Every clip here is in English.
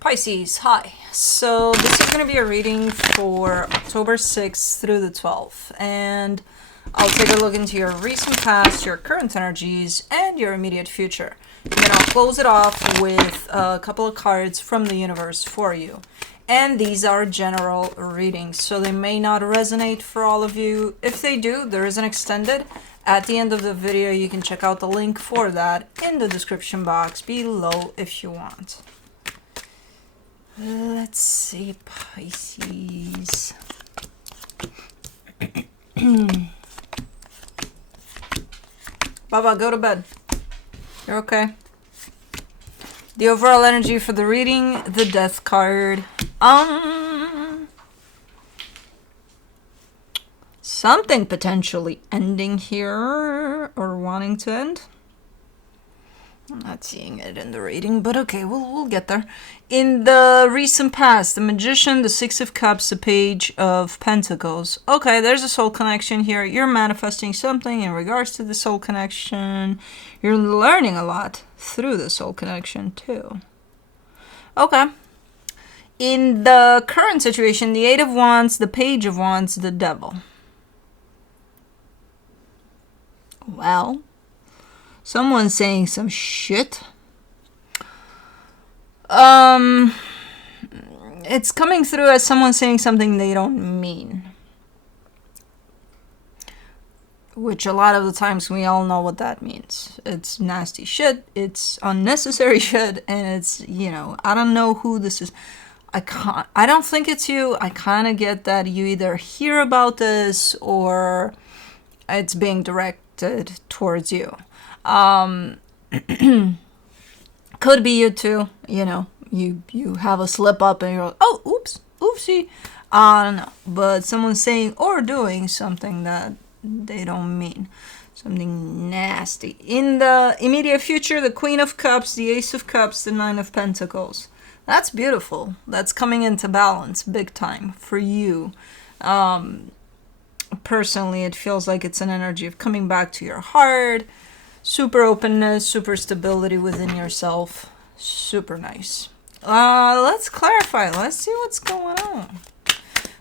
Pisces, hi. So this is going to be a reading for October 6th through the 12th. And I'll take a look into your recent past, your current energies, and your immediate future. And then I'll close it off with a couple of cards from the universe for you. And these are general readings, so they may not resonate for all of you. If they do, there is an extended. At the end of the video, you can check out the link for that in the description box below if you want. Let's see, Pisces. Baba, go to bed. You're okay. The overall energy for the reading, the Death card. Something potentially ending here or wanting to end. I'm not seeing it in the reading, but okay, we'll get there. In the recent past, the Magician, the Six of Cups, the Page of Pentacles. Okay, there's a soul connection here. You're manifesting something in regards to the soul connection. You're learning a lot through the soul connection too. Okay. In the current situation, the Eight of Wands, the Page of Wands, the Devil. Well, someone's saying some shit. It's coming through as someone saying something they don't mean. Which a lot of the times we all know what that means. It's nasty shit, it's unnecessary shit, and it's, you know, I don't know who this is. I don't think it's you. I kind of get that you either hear about this or it's being directed towards you. Could be you too, you know, you have a slip up and you're like, oh, oops, oopsie. I don't know, but someone's saying or doing something that they don't mean, something nasty. In the immediate future, the Queen of Cups, the Ace of Cups, the Nine of Pentacles. That's beautiful. That's coming into balance big time for you. Personally, it feels like it's an energy of coming back to your heart. Super openness, super stability within yourself. Super nice. Let's clarify. Let's see what's going on.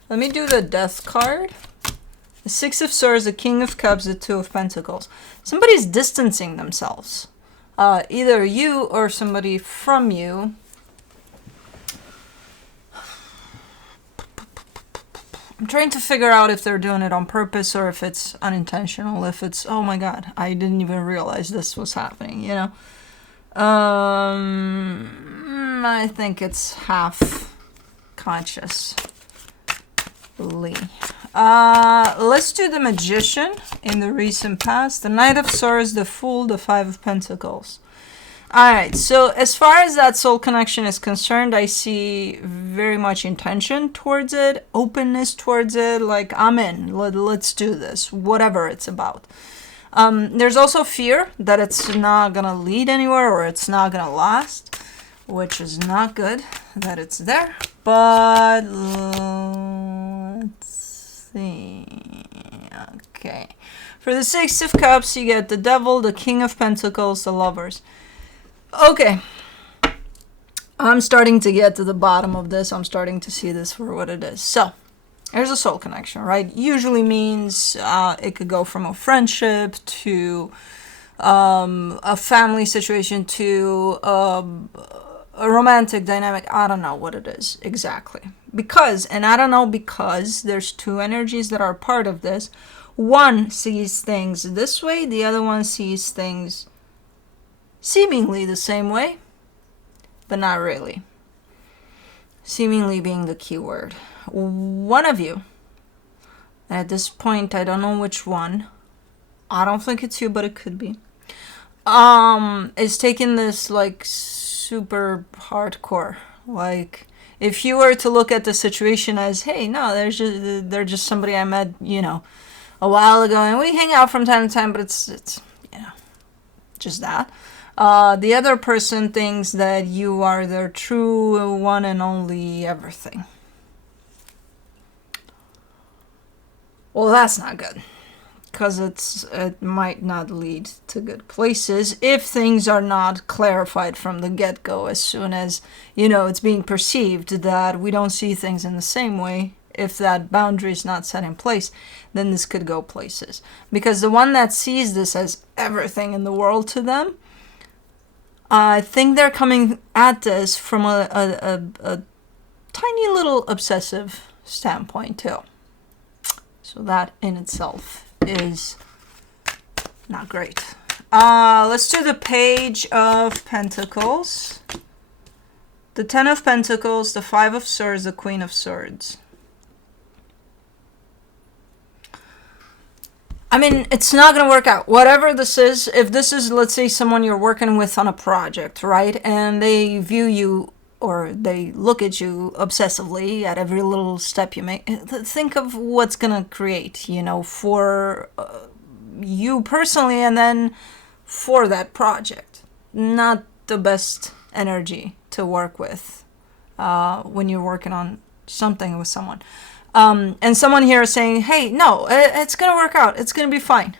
Let me do the Death card. The Six of Swords, the King of Cups, the Two of Pentacles. Somebody's distancing themselves. Either you or somebody from you. I'm trying to figure out if they're doing it on purpose or if it's unintentional. If it's, oh my god, I didn't even realize this was happening, you know? I think it's half consciously. Let's do the Magician in the recent past. The Knight of Swords, the Fool, the Five of Pentacles. Alright, so as far as that soul connection is concerned, I see very much intention towards it, openness towards it, like I'm in, let's do this, whatever it's about. There's also fear that it's not gonna lead anywhere or it's not gonna last, which is not good that it's there, but let's see. Okay, for the Six of Cups, you get the Devil, the King of Pentacles, the Lovers. Okay, I'm starting to get to the bottom of this. I'm starting to see this for what it is. So, there's a soul connection, right? Usually means it could go from a friendship to a family situation to a romantic dynamic. I don't know what it is exactly. Because there's two energies that are part of this. One sees things this way, the other one sees things seemingly the same way, but not really. Seemingly being the key word. One of you, and at this point I don't know which one, I don't think it's you, but it could be, is taking this like super hardcore. Like, if you were to look at the situation as, hey, no, they're just somebody I met, you know, a while ago, and we hang out from time to time, but it's you know, just that. The other person thinks that you are their true one and only everything. Well, that's not good. because it might not lead to good places if things are not clarified from the get-go. As soon as, you know, it's being perceived that we don't see things in the same way, if that boundary is not set in place, then this could go places. Because the one that sees this as everything in the world to them, I think they're coming at this from a tiny little obsessive standpoint too. So that in itself is not great. Let's do the Page of Pentacles, the Ten of Pentacles, the Five of Swords, the Queen of Swords. I mean, it's not going to work out. Whatever this is, if this is, let's say, someone you're working with on a project, right? And they view you, or they look at you obsessively at every little step you make. Think of what's going to create, you know, for you personally, and then for that project. Not the best energy to work with when you're working on something with someone. And someone here is saying, hey, no, it's going to work out. It's going to be fine.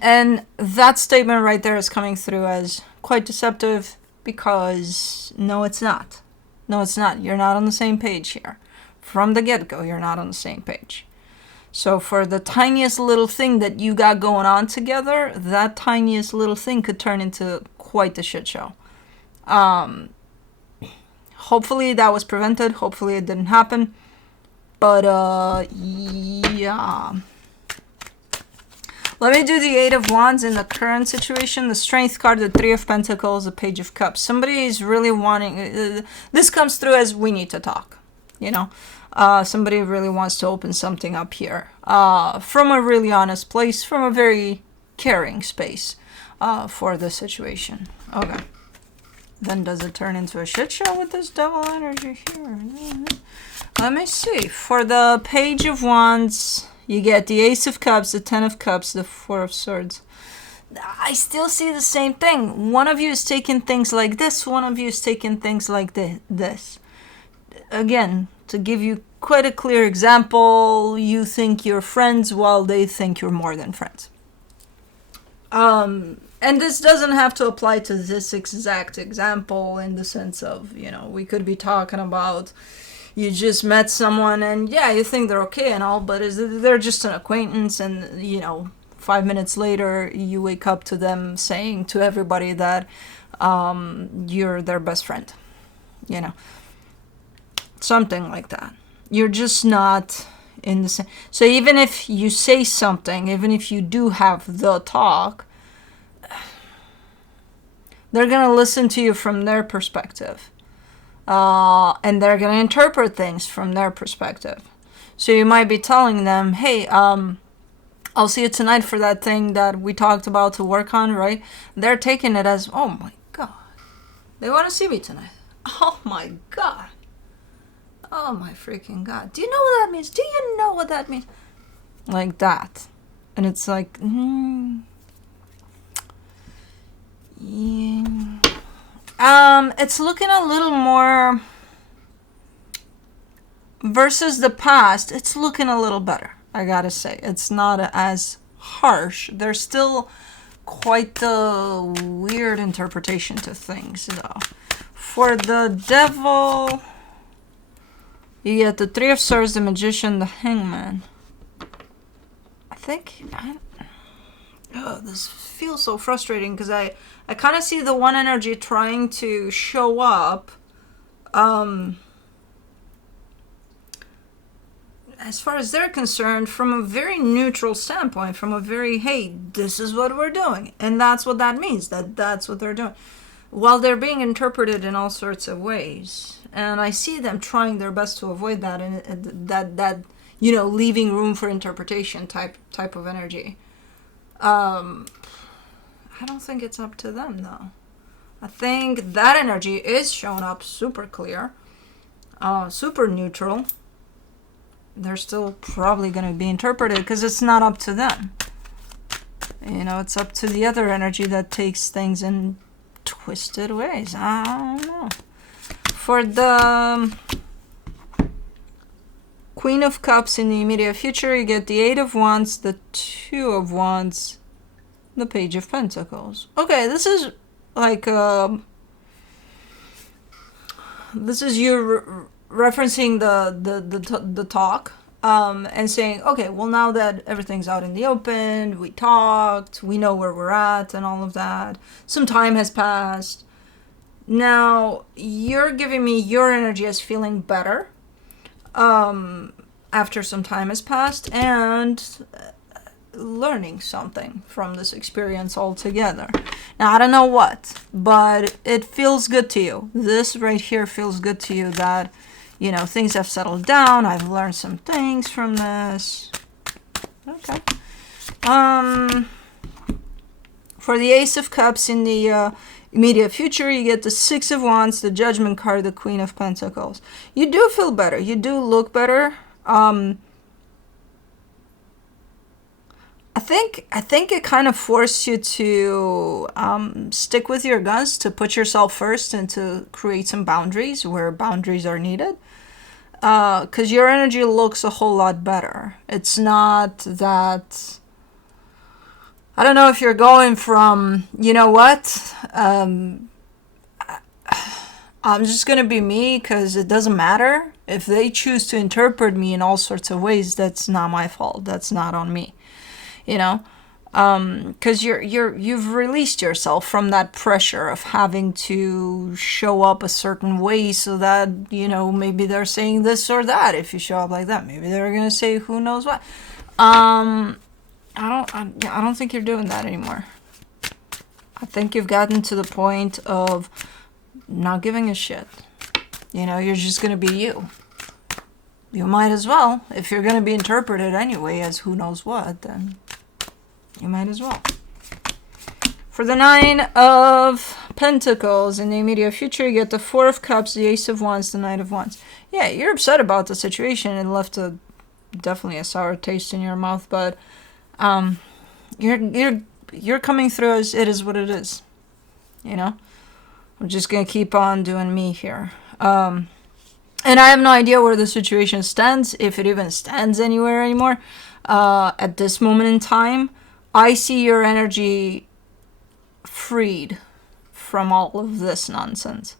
And that statement right there is coming through as quite deceptive, because no, it's not. No, it's not. You're not on the same page here. From the get-go, you're not on the same page. So for the tiniest little thing that you got going on together, that tiniest little thing could turn into quite the shit show. Hopefully that was prevented. Hopefully it didn't happen. But, yeah. Let me do the Eight of Wands in the current situation. The Strength card, the Three of Pentacles, the Page of Cups. Somebody is really wanting... this comes through as we need to talk, you know. Somebody really wants to open something up here. From a really honest place, from a very caring space for the situation. Okay. Then does it turn into a shit show with this devil energy here? Let me see. For the Page of Wands, you get the Ace of Cups, the Ten of Cups, the Four of Swords. I still see the same thing. One of you is taking things like this. One of you is taking things like this. Again, to give you quite a clear example, you think you're friends while they think you're more than friends. And this doesn't have to apply to this exact example, in the sense of, you know, we could be talking about you just met someone and yeah, you think they're okay and all, but they're just an acquaintance, and, you know, 5 minutes later you wake up to them saying to everybody that you're their best friend, you know, something like that. You're just not in the same. So even if you say something, even if you do have the talk, they're going to listen to you from their perspective. And they're going to interpret things from their perspective. So you might be telling them, hey, I'll see you tonight for that thing that we talked about to work on, right? They're taking it as, oh my God, they want to see me tonight. Oh my God. Oh my freaking God. Do you know what that means? Do you know what that means? Like that. And it's like, yeah. It's looking a little more, versus the past, it's looking a little better, I gotta say. It's not as harsh. There's still quite the weird interpretation to things, though. For the Devil, you get the Three of Swords, the Magician, the Hangman. I think... this feels so frustrating, because I kind of see the one energy trying to show up as far as they're concerned, from a very neutral standpoint, from a very, hey, this is what we're doing, and that's what that means, that's what they're doing, while they're being interpreted in all sorts of ways. And I see them trying their best to avoid that, and that you know, leaving room for interpretation type of energy. I don't think it's up to them, though. I think that energy is showing up super clear, super neutral. They're still probably going to be interpreted because it's not up to them. You know, it's up to the other energy that takes things in twisted ways. I don't know. For the Queen of Cups in the immediate future, you get the Eight of Wands, the Two of Wands, the Page of Pentacles. Okay, this is like this is you referencing the talk, and saying, okay, well, now that everything's out in the open, we talked, we know where we're at and all of that, some time has passed. Now you're giving me your energy as feeling better after some time has passed, and learning something from this experience altogether. Now, I don't know what, but it feels good to you. This right here feels good to you, that, you know, things have settled down. I've learned some things from this. Okay. For the Ace of Cups in the immediate future, you get the Six of Wands, the Judgment card, the Queen of Pentacles. You do feel better. You do look better. I think it kind of forced you to stick with your guns, to put yourself first, and to create some boundaries where boundaries are needed. Because your energy looks a whole lot better. It's not that... I don't know if you're going from, you know what, I'm just going to be me because it doesn't matter. If they choose to interpret me in all sorts of ways, that's not my fault. That's not on me. You know, because you've released yourself from that pressure of having to show up a certain way, so that, you know, maybe they're saying this or that. If you show up like that, maybe they're gonna say who knows what. I don't think you're doing that anymore. I think you've gotten to the point of not giving a shit. You know, you're just gonna be you. You might as well. If you're going to be interpreted anyway as who knows what, then you might as well. For the Nine of Pentacles in the immediate future, you get the Four of Cups, the Ace of Wands, the Knight of Wands. Yeah, you're upset about the situation. It left definitely a sour taste in your mouth, but you're coming through as it is what it is. You know? I'm just going to keep on doing me here. And I have no idea where the situation stands, if it even stands anywhere anymore. At this moment in time, I see your energy freed from all of this nonsense.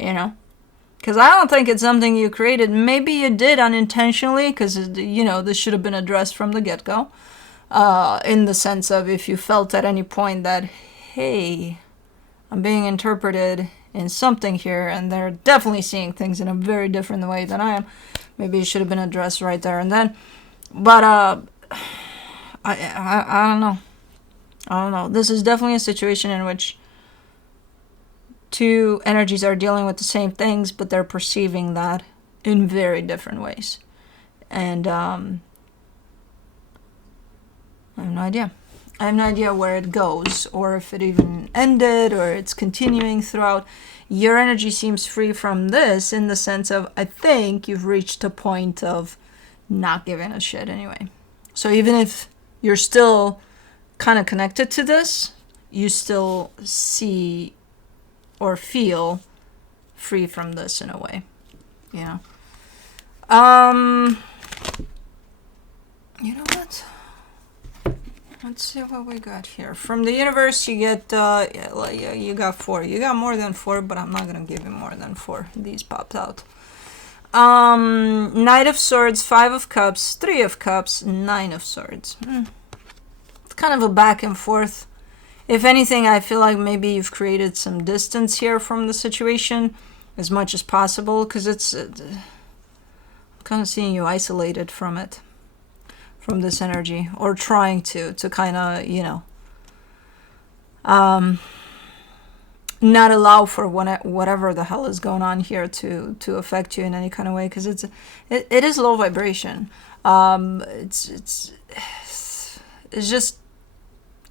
You know? Because I don't think it's something you created. Maybe you did unintentionally, because, you know, this should have been addressed from the get-go. In the sense of, if you felt at any point that, hey, I'm being interpreted in something here, and they're definitely seeing things in a very different way than I am. Maybe it should have been addressed right there and then. But I don't know. I don't know. This is definitely a situation in which two energies are dealing with the same things, but they're perceiving that in very different ways. And I have no idea. I have no idea where it goes, or if it even ended, or it's continuing throughout. Your energy seems free from this, in the sense of, I think you've reached a point of not giving a shit anyway. So even if you're still kind of connected to this, you still see or feel free from this in a way. You know? You know what? Let's see what we got here. From the universe, you get, you got 4. You got more than 4, but I'm not going to give you more than 4. These popped out. Knight of Swords, 5 of Cups, 3 of Cups, 9 of Swords. It's kind of a back and forth. If anything, I feel like maybe you've created some distance here from the situation as much as possible, because I'm kind of seeing you isolated from it. From this energy, or trying to kind of, you know, not allow for whatever the hell is going on here to affect you in any kind of way, because it is low vibration. It's just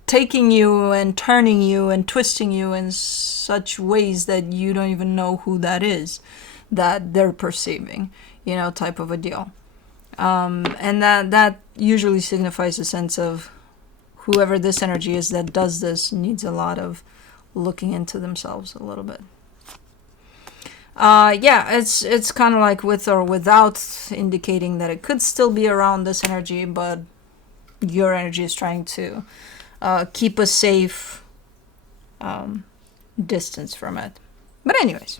taking you and turning you and twisting you in such ways that you don't even know who that is that they're perceiving, you know, type of a deal. And that usually signifies a sense of whoever this energy is that does this needs a lot of looking into themselves a little bit. Yeah, it's kind of like with or without, indicating that it could still be around this energy, but your energy is trying to keep a safe distance from it. But anyways,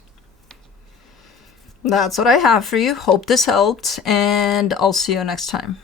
that's what I have for you. Hope this helped, and I'll see you next time.